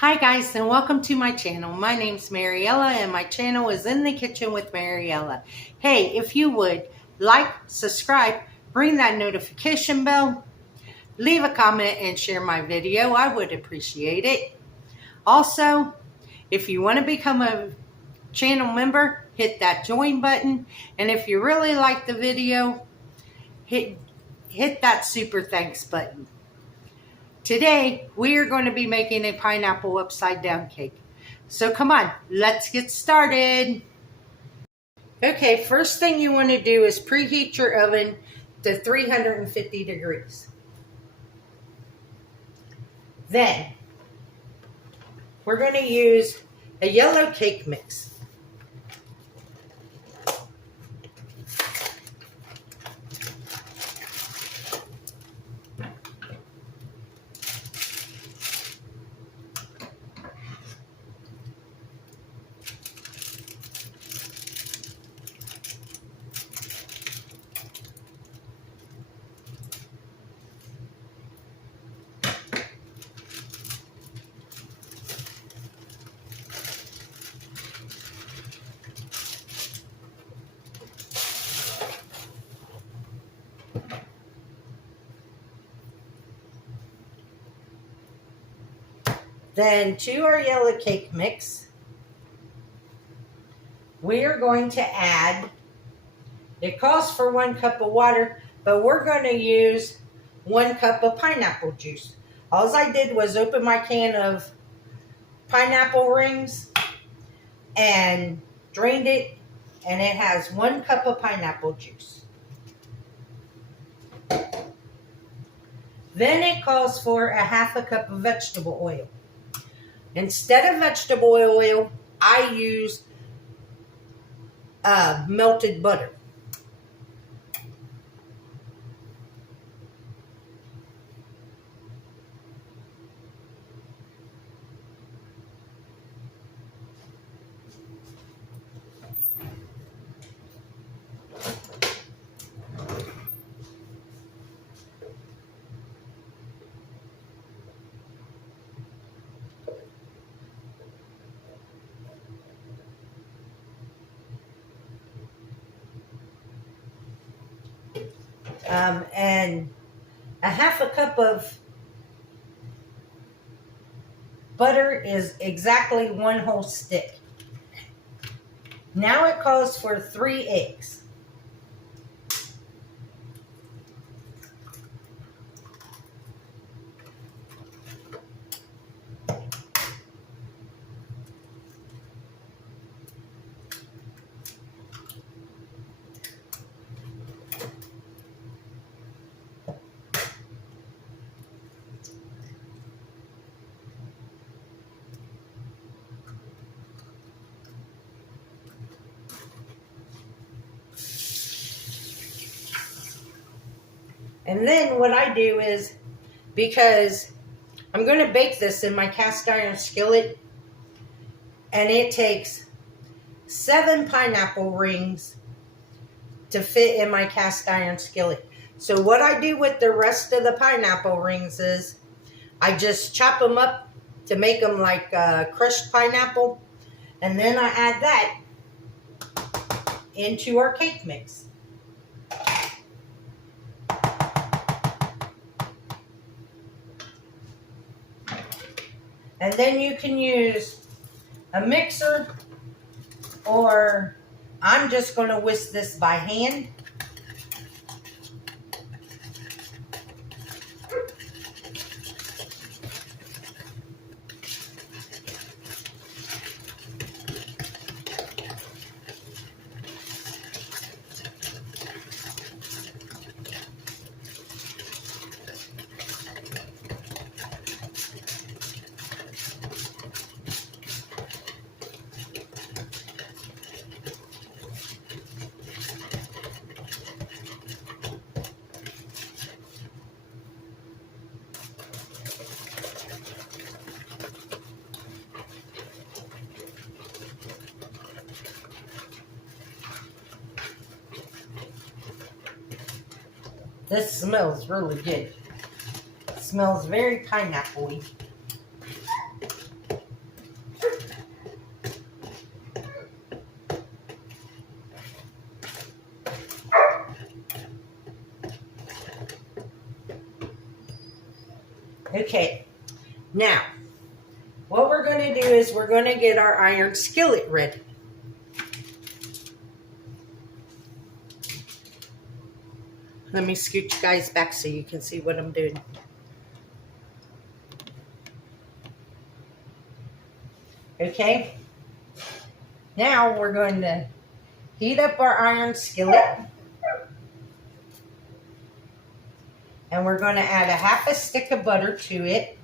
Hi guys, and welcome to my channel. My name's Mariella and my channel is In the Kitchen with Mariella. Hey, if you would like, subscribe, ring that notification bell, leave a comment and share my video. I would appreciate it. Also, if you want to become a channel member, hit that join button. And if you really like the video, hit that super thanks button. Today, we are going to be making a pineapple upside down cake. So come on, let's get started. Okay, first thing you want to do is preheat your oven to 350 degrees. Then, we're going to use a yellow cake mix. Then to our yellow cake mix, we are going to add, it calls for 1 cup of water, but we're going to use 1 cup of pineapple juice. All I did was open my can of pineapple rings and drained it, and it has 1 cup of pineapple juice. Then it calls for a half a cup of vegetable oil. Instead of vegetable oil, I use melted butter. And a half a cup of butter is exactly 1 whole stick. Now it calls for 3 eggs. And then what I do is, because I'm going to bake this in my cast iron skillet, and it takes 7 pineapple rings to fit in my cast iron skillet. So what I do with the rest of the pineapple rings is I just chop them up to make them like crushed pineapple, and then I add that into our cake mix. And then you can use a mixer, or I'm just going to whisk this by hand. This smells really good. It smells very pineapple-y. Okay, now what we're going to do is we're going to get our iron skillet ready. Let me scoot you guys back so you can see what I'm doing. Okay, now we're going to heat up our iron skillet. And we're going to add a half a stick of butter to it.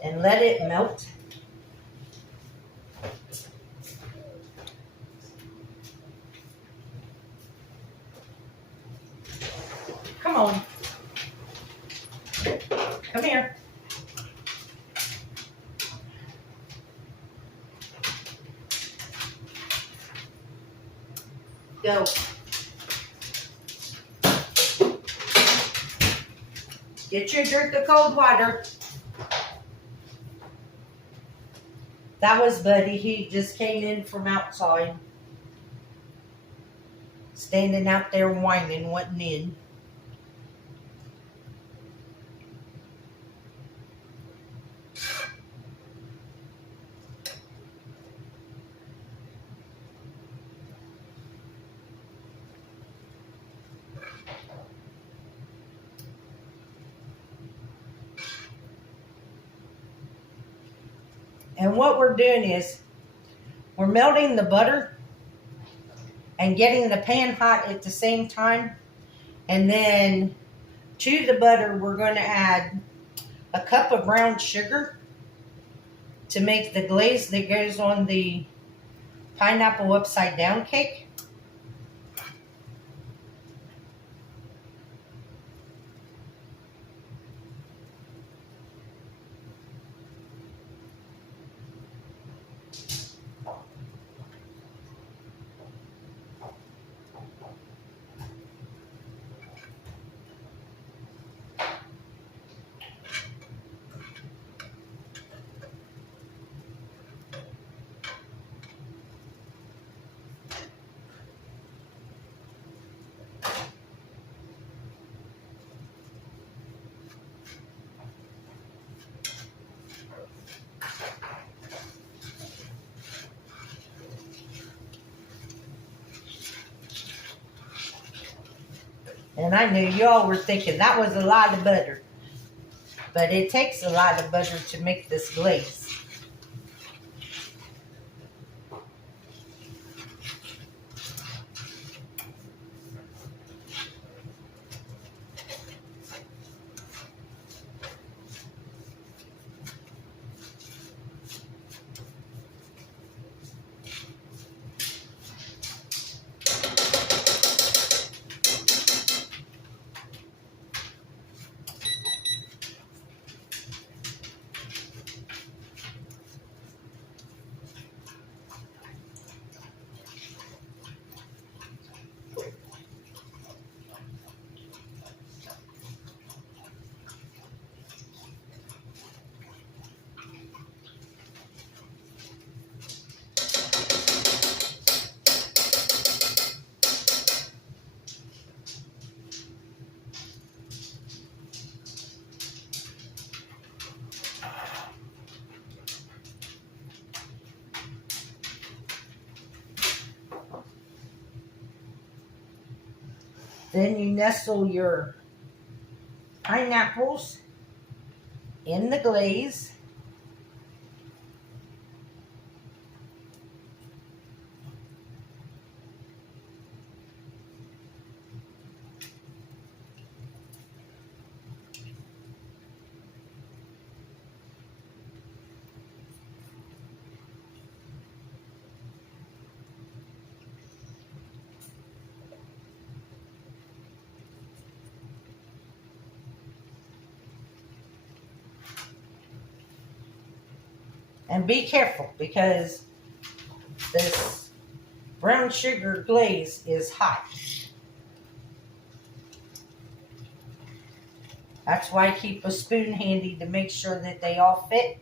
And let it melt. Come on. Come here. Go. Get your drink of cold water. That was Buddy. He just came in from outside. Standing out there whining, wasn't in. And what we're doing is we're melting the butter and getting the pan hot at the same time. And then to the butter, we're going to add a cup of brown sugar to make the glaze that goes on the pineapple upside down cake. And I knew y'all were thinking that was a lot of butter. But it takes a lot of butter to make this glaze. Then you nestle your pineapples in the glaze. And be careful because this brown sugar glaze is hot. That's why I keep a spoon handy to make sure that they all fit.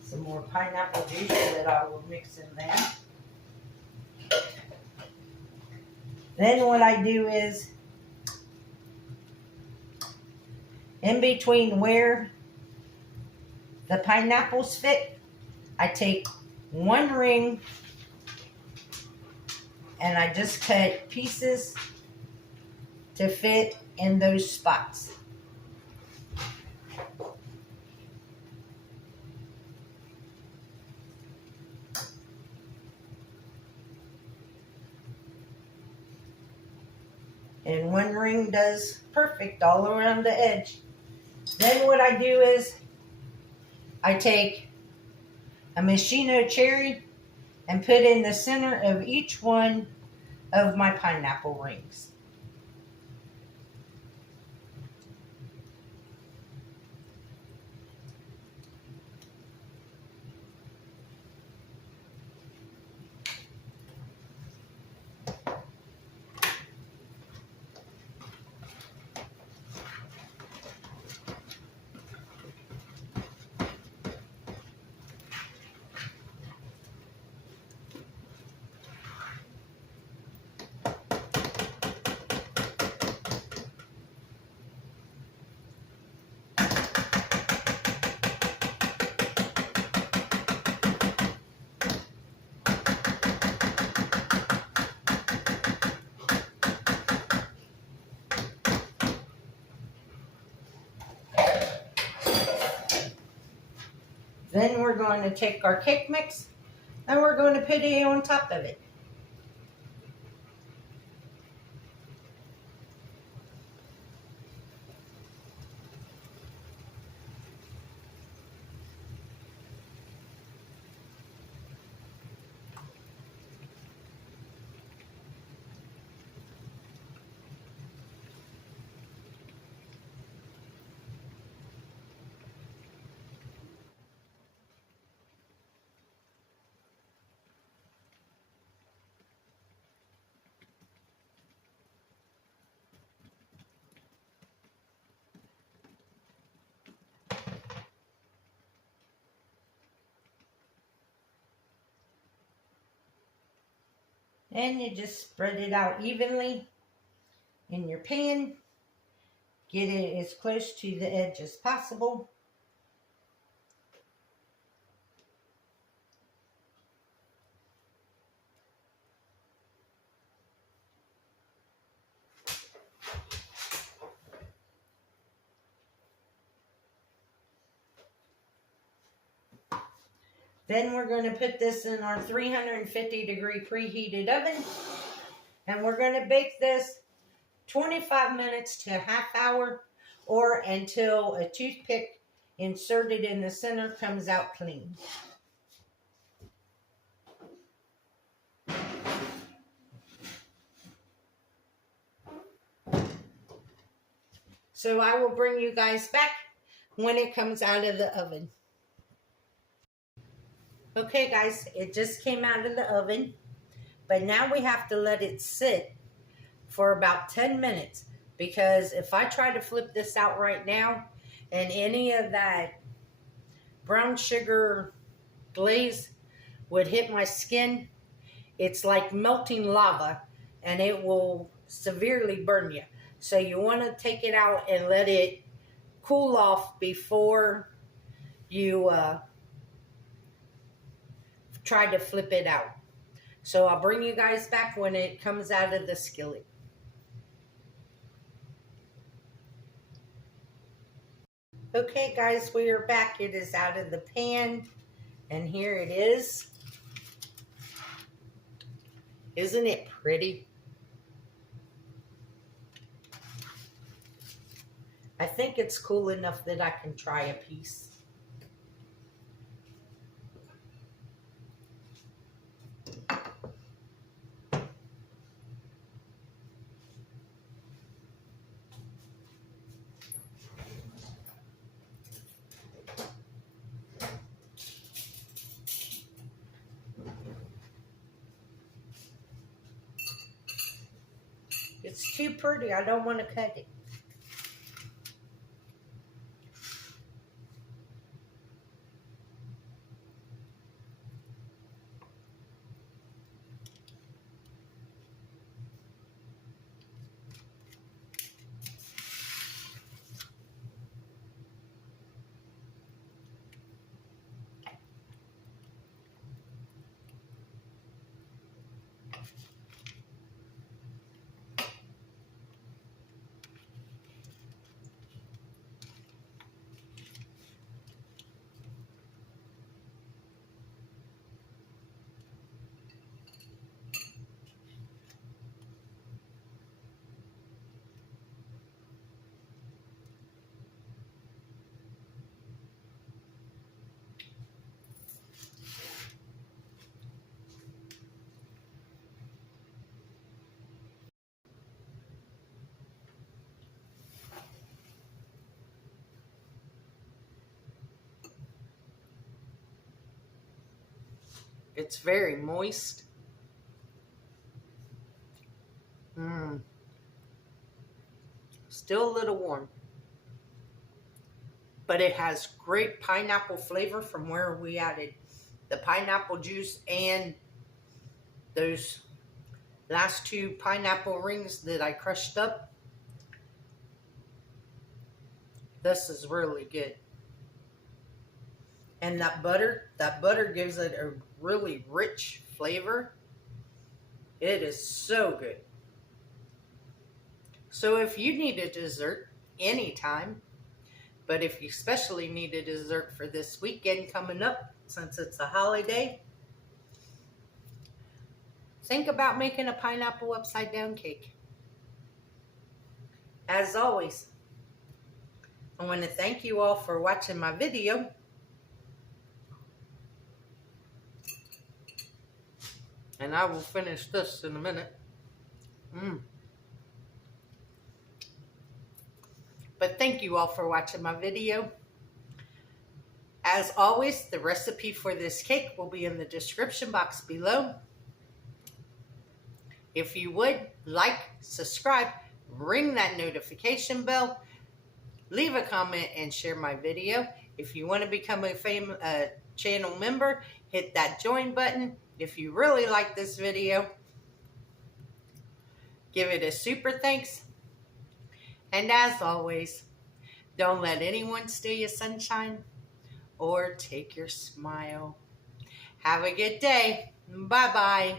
Some more pineapple juice that I will mix in there. Then what I do is, in between where the pineapples fit, I take one ring and I just cut pieces to fit in those spots. And one ring does perfect all around the edge. Then what I do is I take a Manaschino cherry and put in the center of each one of my pineapple rings. Then we're going to take our cake mix and we're going to put it on top of it. And you just spread it out evenly in your pan. Get it as close to the edge as possible. Then we're going to put this in our 350-degree preheated oven. And we're going to bake this 25 minutes to a half hour, or until a toothpick inserted in the center comes out clean. So I will bring you guys back when it comes out of the oven. Okay guys, it just came out of the oven, but now we have to let it sit for about 10 minutes, because if I try to flip this out right now and any of that brown sugar glaze would hit my skin, it's like melting lava and it will severely burn you. So you want to take it out and let it cool off before you try to flip it out. So I'll bring you guys back when it comes out of the skillet. Okay guys, we are back. It is out of the pan and here it is. Isn't it pretty? I think it's cool enough that I can try a piece. It's too pretty. I don't want to cut it. It's very moist. Still a little warm. But it has great pineapple flavor from where we added the pineapple juice and those last two pineapple rings that I crushed up. This is really good. And that butter gives it a really rich flavor. It is so good. So if you need a dessert anytime, but if you especially need a dessert for this weekend coming up, since it's a holiday, think about making a pineapple upside down cake. As always, I want to thank you all for watching my video. And I will finish this in a minute. But thank you all for watching my video. As always, the recipe for this cake will be in the description box below. If you would, like, subscribe, ring that notification bell, leave a comment, and share my video. If you want to become a channel member, hit that join button. If you really like this video, give it a super thanks. And as always, don't let anyone steal your sunshine or take your smile. Have a good day. Bye-bye.